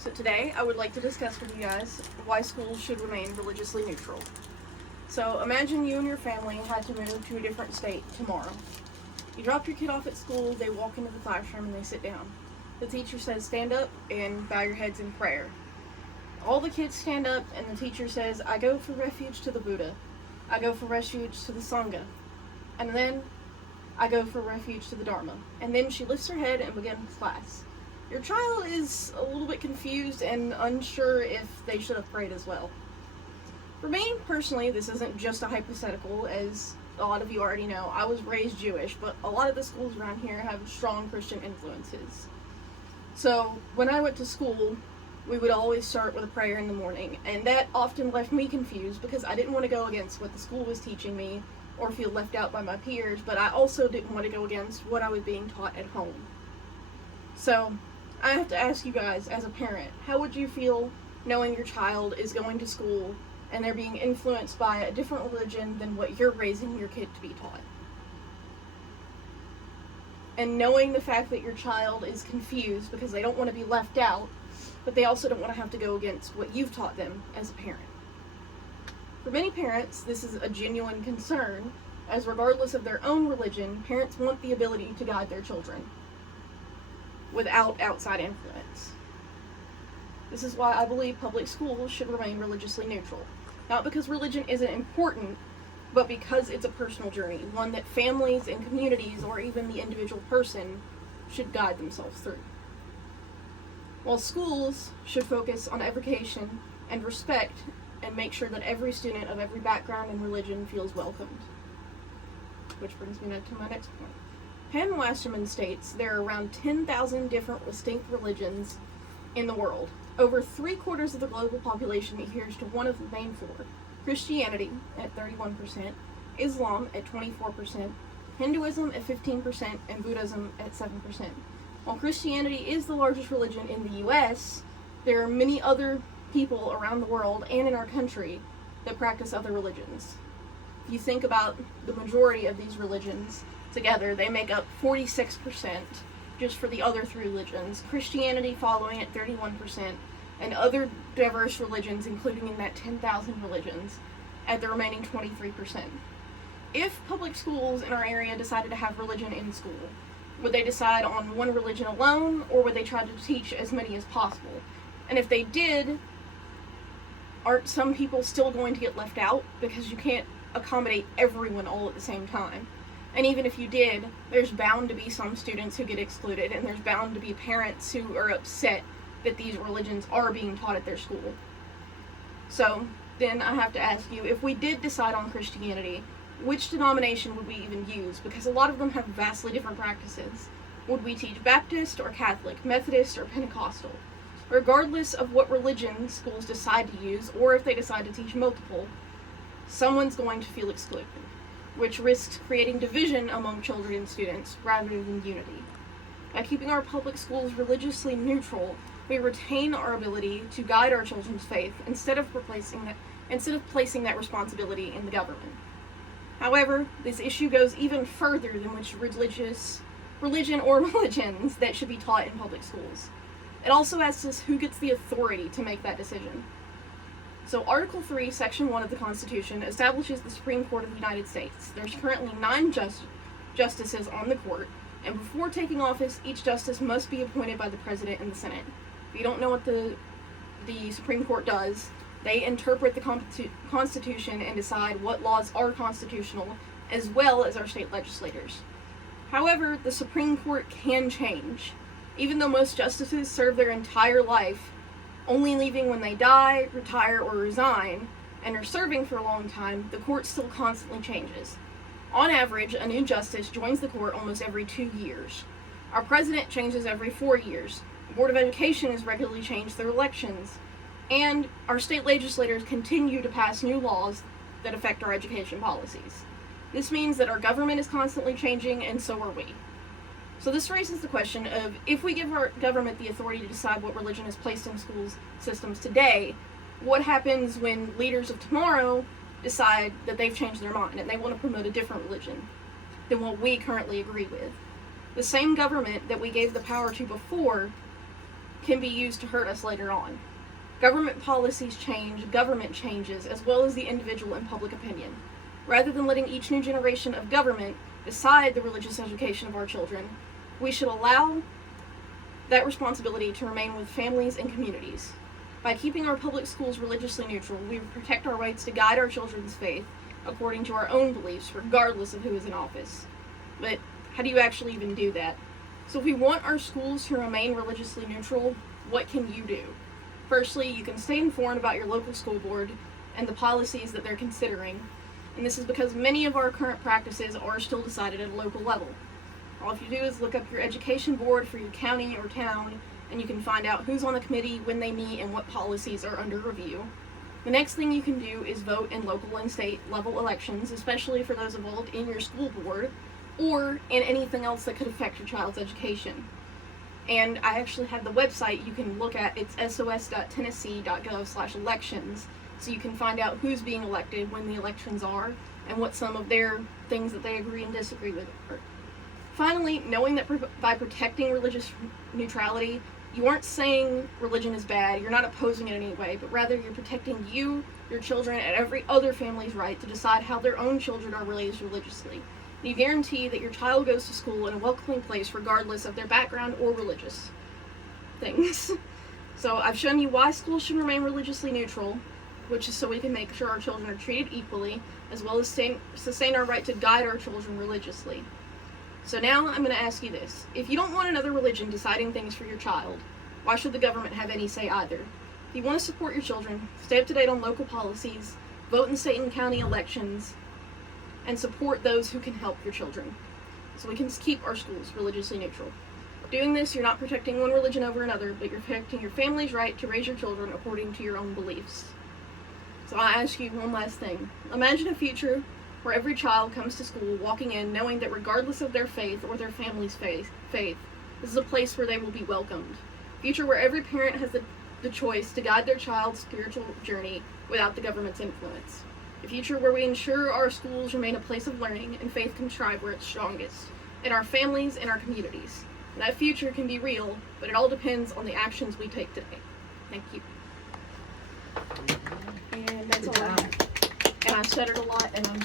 So today I would like to discuss with you guys why schools should remain religiously neutral. So imagine you and your family had to move to a different state tomorrow. You drop your kid off at school, they walk into the classroom and they sit down. The teacher says stand up and bow your heads in prayer. All the kids stand up and the teacher says, I go for refuge to the Buddha. I go for refuge to the Sangha. And then I go for refuge to the Dharma. And then she lifts her head and begins class. Your child is a little bit confused and unsure if they should have prayed as well. For me, personally, this isn't just a hypothetical, as a lot of you already know. I was raised Jewish, but a lot of the schools around here have strong Christian influences. So, when I went to school, we would always start with a prayer in the morning, and that often left me confused because I didn't want to go against what the school was teaching me or feel left out by my peers, but I also didn't want to go against what I was being taught at home. So, I have to ask you guys, as a parent, how would you feel knowing your child is going to school and they're being influenced by a different religion than what you're raising your kid to be taught? And knowing the fact that your child is confused because they don't want to be left out, but they also don't want to have to go against what you've taught them as a parent. For many parents, this is a genuine concern, as regardless of their own religion, parents want the ability to guide their children without outside influence. This is why I believe public schools should remain religiously neutral. Not because religion isn't important, but because it's a personal journey, one that families and communities, or even the individual person, should guide themselves through. While schools should focus on education and respect and make sure that every student of every background and religion feels welcomed. Which brings me to my next point. Pam Wasserman states there are around 10,000 different distinct religions in the world. Over 3/4 of the global population adheres to one of the main four: Christianity at 31%, Islam at 24%, Hinduism at 15%, and Buddhism at 7%. While Christianity is the largest religion in the US, there are many other people around the world and in our country that practice other religions. If you think about the majority of these religions together, they make up 46% just for the other three religions, Christianity following at 31%, and other diverse religions, including in that 10,000 religions, at the remaining 23%. If public schools in our area decided to have religion in school, would they decide on one religion alone, or would they try to teach as many as possible? And if they did, aren't some people still going to get left out because you can't accommodate everyone all at the same time? And even if you did, there's bound to be some students who get excluded, and there's bound to be parents who are upset that these religions are being taught at their school. So, then I have to ask you, if we did decide on Christianity, which denomination would we even use? Because a lot of them have vastly different practices. Would we teach Baptist or Catholic, Methodist or Pentecostal? Regardless of what religion schools decide to use, or if they decide to teach multiple, someone's going to feel excluded, which risks creating division among children and students rather than unity. By keeping our public schools religiously neutral, we retain our ability to guide our children's faith instead of placing that responsibility in the government. However, this issue goes even further than which religion or religions that should be taught in public schools. It also asks us who gets the authority to make that decision. So Article 3, Section 1 of the Constitution establishes the Supreme Court of the United States. There's currently 9 justices on the court, and before taking office, each justice must be appointed by the President and the Senate. If you don't know what the Supreme Court does, they interpret the Constitution and decide what laws are constitutional, as well as our state legislators. However, the Supreme Court can change. Even though most justices serve their entire life, only leaving when they die, retire, or resign, and are serving for a long time, the court still constantly changes. On average, a new justice joins the court almost every 2 years. Our president changes every 4 years. The Board of Education is regularly changed through elections. And our state legislators continue to pass new laws that affect our education policies. This means that our government is constantly changing, and so are we. So this raises the question of, if we give our government the authority to decide what religion is placed in schools systems today, what happens when leaders of tomorrow decide that they've changed their mind and they want to promote a different religion than what we currently agree with? The same government that we gave the power to before can be used to hurt us later on. Government policies change, government changes, as well as the individual and public opinion. Rather than letting each new generation of government decide the religious education of our children, we should allow that responsibility to remain with families and communities. By keeping our public schools religiously neutral, we protect our rights to guide our children's faith according to our own beliefs, regardless of who is in office. But how do you actually even do that? So if we want our schools to remain religiously neutral, what can you do? Firstly, you can stay informed about your local school board and the policies that they're considering, and this is because many of our current practices are still decided at a local level. All you do is look up your education board for your county or town, and you can find out who's on the committee, when they meet, and what policies are under review. The next thing you can do is vote in local and state level elections, especially for those involved in your school board, or in anything else that could affect your child's education. And I actually have the website you can look at. It's sos.tennessee.gov/elections, so you can find out who's being elected, when the elections are, and what some of their things that they agree and disagree with are. Finally, knowing that by protecting religious neutrality, you aren't saying religion is bad, you're not opposing it in any way, but rather you're protecting you, your children, and every other family's right to decide how their own children are raised religiously. You guarantee that your child goes to school in a welcoming place regardless of their background or religious things. So I've shown you why schools should remain religiously neutral, which is so we can make sure our children are treated equally, as well as sustain our right to guide our children religiously. So now I'm going to ask you this. If you don't want another religion deciding things for your child, why should the government have any say either? If you want to support your children, stay up to date on local policies, vote in state and county elections, and support those who can help your children, so we can keep our schools religiously neutral. Doing this, you're not protecting one religion over another, but you're protecting your family's right to raise your children according to your own beliefs. So I ask you one last thing. Imagine a future where every child comes to school walking in knowing that regardless of their faith or their family's faith, this is a place where they will be welcomed. A future where every parent has the choice to guide their child's spiritual journey without the government's influence. A future where we ensure our schools remain a place of learning and faith can thrive where it's strongest, in our families and our communities. And that future can be real, but it all depends on the actions we take today. Thank you. And that's all I have. And I've said it a lot, and I'm